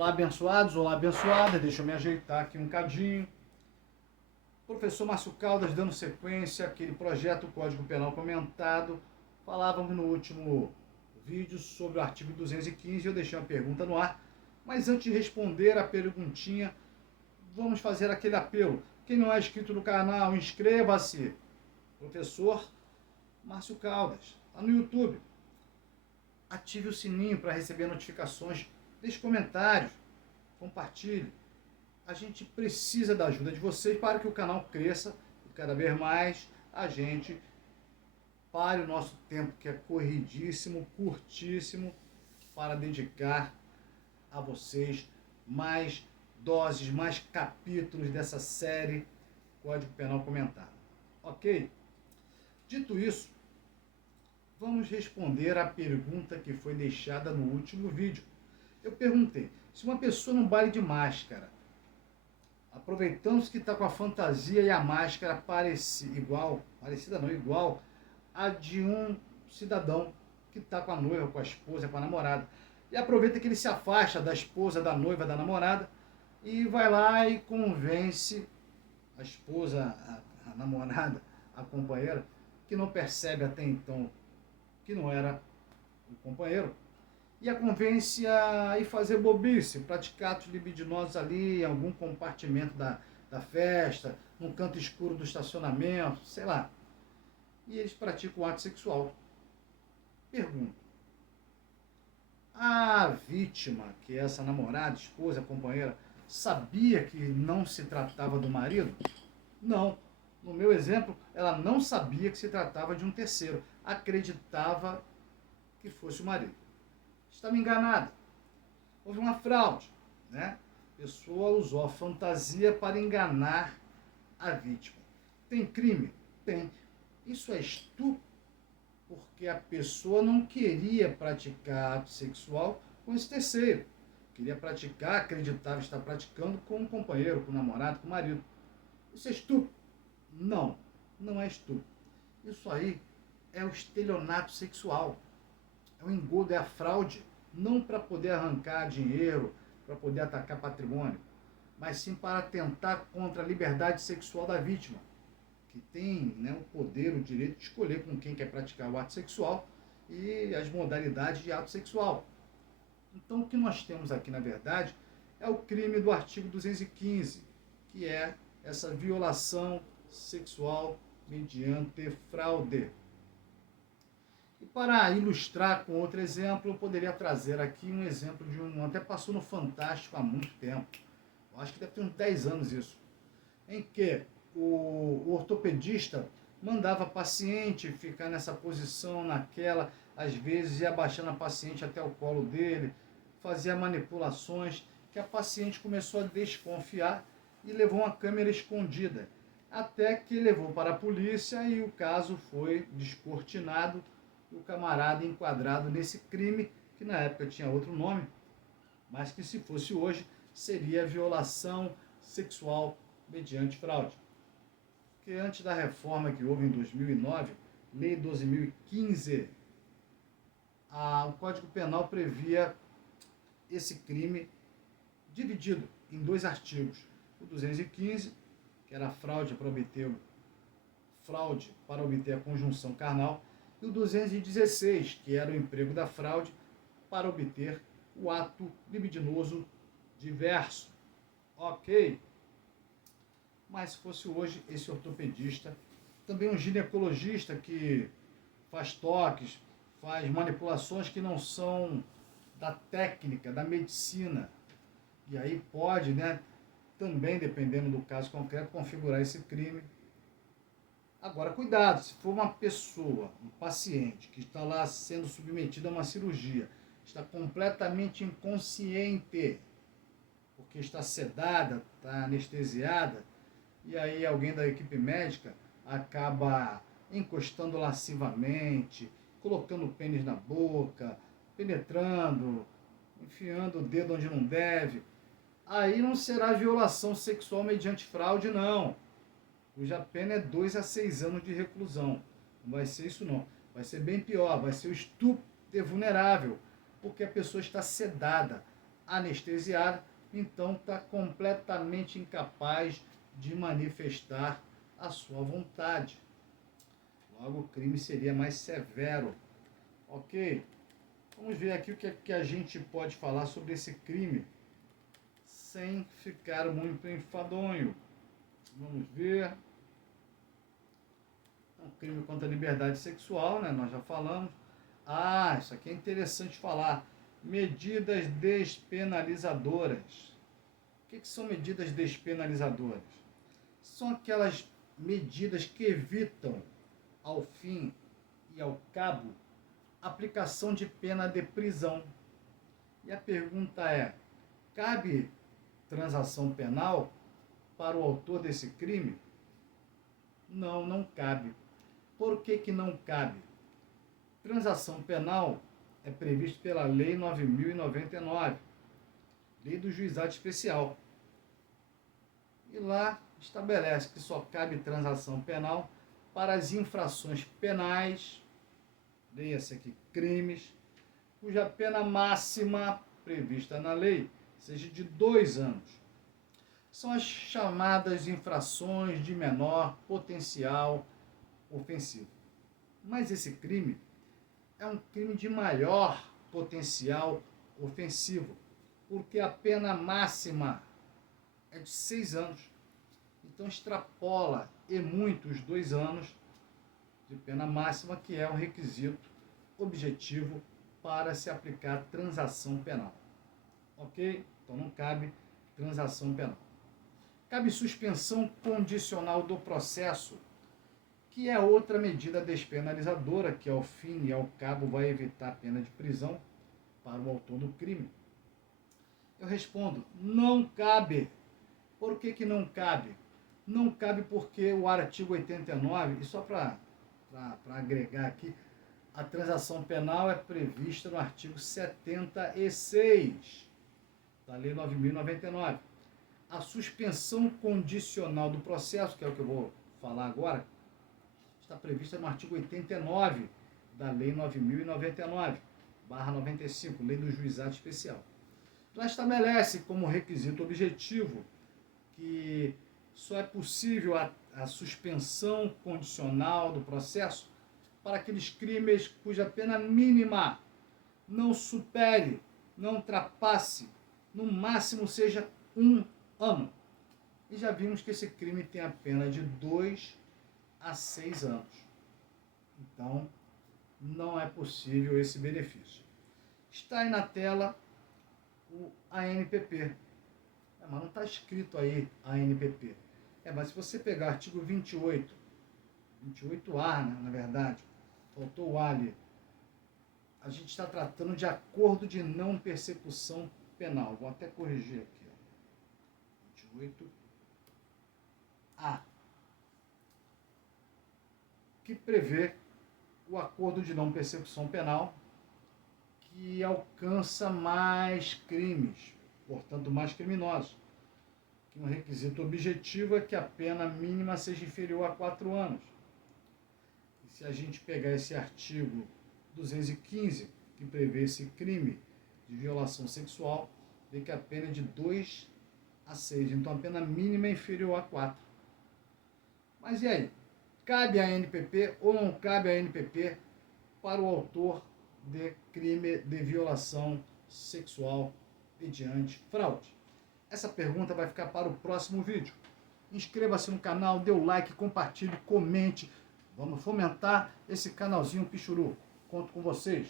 Olá, abençoados, olá, abençoadas. Deixa eu me ajeitar aqui um cadinho. Professor Márcio Caldas dando sequência àquele projeto Código Penal Comentado. Falávamos no último vídeo sobre o artigo 215 e eu deixei uma pergunta no ar. Mas antes de responder a perguntinha, vamos fazer aquele apelo. Quem não é inscrito no canal, inscreva-se. Professor Márcio Caldas, lá no YouTube. Ative o sininho para receber notificações. Deixe comentários, compartilhe. A gente precisa da ajuda de vocês para que o canal cresça e cada vez mais a gente pare o nosso tempo, que é corridíssimo, curtíssimo, para dedicar a vocês mais doses, mais capítulos dessa série Código Penal Comentado. Ok? Dito isso, vamos responder a pergunta que foi deixada no último vídeo. Eu perguntei, se uma pessoa num baile de máscara, aproveitando-se que está com a fantasia e a máscara igual a de um cidadão que está com a noiva, com a esposa, com a namorada, e aproveita que ele se afasta da esposa, da noiva, da namorada, e vai lá e convence a esposa, a namorada, a companheira, que não percebe até então que não era o companheiro, e a convence a ir fazer bobice, praticar atos libidinosos ali em algum compartimento da festa, num canto escuro do estacionamento, sei lá. E eles praticam o ato sexual. Pergunto, a vítima, que é essa namorada, esposa, companheira, sabia que não se tratava do marido? Não. No meu exemplo, ela não sabia que se tratava de um terceiro. Acreditava que fosse o marido. Estava enganada. Houve uma fraude, né? A pessoa usou a fantasia para enganar a vítima. Tem crime? Tem. Isso é estupro, porque a pessoa não queria praticar ato sexual com esse terceiro. Queria praticar, acreditava estar praticando com um companheiro, com um namorado, com um marido. Isso é estupro? Não, não é estupro. Isso aí é o estelionato sexual. É o engodo, é a fraude, não para poder arrancar dinheiro, para poder atacar patrimônio, mas sim para atentar contra a liberdade sexual da vítima, que tem, né, o poder, o direito de escolher com quem quer praticar o ato sexual e as modalidades de ato sexual. Então, o que nós temos aqui, na verdade, é o crime do artigo 215, que é essa violação sexual mediante fraude. E para ilustrar com outro exemplo, eu poderia trazer aqui um exemplo de até passou no Fantástico há muito tempo, eu acho que deve ter uns 10 anos isso, em que o ortopedista mandava a paciente ficar nessa posição, naquela, às vezes ia abaixando a paciente até o colo dele, fazia manipulações, que a paciente começou a desconfiar e levou uma câmera escondida, até que levou para a polícia e o caso foi descortinado, o camarada enquadrado nesse crime, que na época tinha outro nome, mas que se fosse hoje seria violação sexual mediante fraude. Porque antes da reforma que houve em 2009, Lei 12.015, o Código Penal previa esse crime dividido em 2 artigos. O 215, que era fraude para obter a conjunção carnal, e o 216, que era o emprego da fraude para obter o ato libidinoso diverso. Ok? Mas se fosse hoje, esse ortopedista, também um ginecologista que faz toques, faz manipulações que não são da técnica, da medicina, e aí pode, né, também, dependendo do caso concreto, configurar esse crime. Agora, cuidado, se for uma pessoa, um paciente, que está lá sendo submetido a uma cirurgia, está completamente inconsciente, porque está sedada, está anestesiada, e aí alguém da equipe médica acaba encostando lascivamente, colocando o pênis na boca, penetrando, enfiando o dedo onde não deve, aí não será violação sexual mediante fraude, não. Cuja pena é 2 a 6 anos de reclusão. Não vai ser isso, não. Vai ser bem pior, vai ser o estupro de vulnerável, porque a pessoa está sedada, anestesiada, então está completamente incapaz de manifestar a sua vontade. Logo, o crime seria mais severo. Ok? Vamos ver aqui o que a gente pode falar sobre esse crime, sem ficar muito enfadonho. Vamos ver. É um crime contra a liberdade sexual, né? Nós já falamos. Ah, isso aqui é interessante falar. Medidas despenalizadoras. O que são medidas despenalizadoras? São aquelas medidas que evitam, ao fim e ao cabo, aplicação de pena de prisão. E a pergunta é: cabe transação penal para o autor desse crime? Não, não cabe. Por que não cabe? Transação penal é previsto pela Lei 9.099, Lei do Juizado Especial. E lá estabelece que só cabe transação penal para as infrações penais, leia-se aqui crimes, cuja pena máxima prevista na lei seja de 2 anos. São as chamadas infrações de menor potencial ofensivo. Mas esse crime é um crime de maior potencial ofensivo, porque a pena máxima é de 6 anos. Então extrapola e muito os 2 anos de pena máxima, que é um requisito objetivo para se aplicar transação penal. Ok? Então não cabe transação penal. Cabe suspensão condicional do processo, que é outra medida despenalizadora, que ao fim e ao cabo vai evitar a pena de prisão para o autor do crime. Eu respondo, não cabe. Por que não cabe? Não cabe porque o artigo 89, e só para agregar aqui, a transação penal é prevista no artigo 76 da Lei 9.099. A suspensão condicional do processo, que é o que eu vou falar agora, está prevista no artigo 89 da Lei 9.099/95, Lei do Juizado Especial. Ela estabelece como requisito objetivo que só é possível a suspensão condicional do processo para aqueles crimes cuja pena mínima não supere, não ultrapasse, no máximo seja 1 ano. E já vimos que esse crime tem a pena de 2 a 6 anos. Então, não é possível esse benefício. Está aí na tela o ANPP. Mas não está escrito aí ANPP. Mas se você pegar o artigo 28A, né, na verdade, faltou o A ali. A gente está tratando de acordo de não persecução penal. Vou até corrigir aqui. 28A. Que prevê o acordo de não persecução penal, que alcança mais crimes, portanto mais criminosos. Que um requisito objetivo é que a pena mínima seja inferior a 4 anos. E se a gente pegar esse artigo 215, que prevê esse crime de violação sexual, vê que a pena é de 2 a 6. Então a pena mínima é inferior a 4. Mas e aí? Cabe a ANPP ou não cabe a ANPP para o autor de crime de violação sexual mediante fraude? Essa pergunta vai ficar para o próximo vídeo. Inscreva-se no canal, dê o like, compartilhe, comente. Vamos fomentar esse canalzinho Pichuru. Conto com vocês.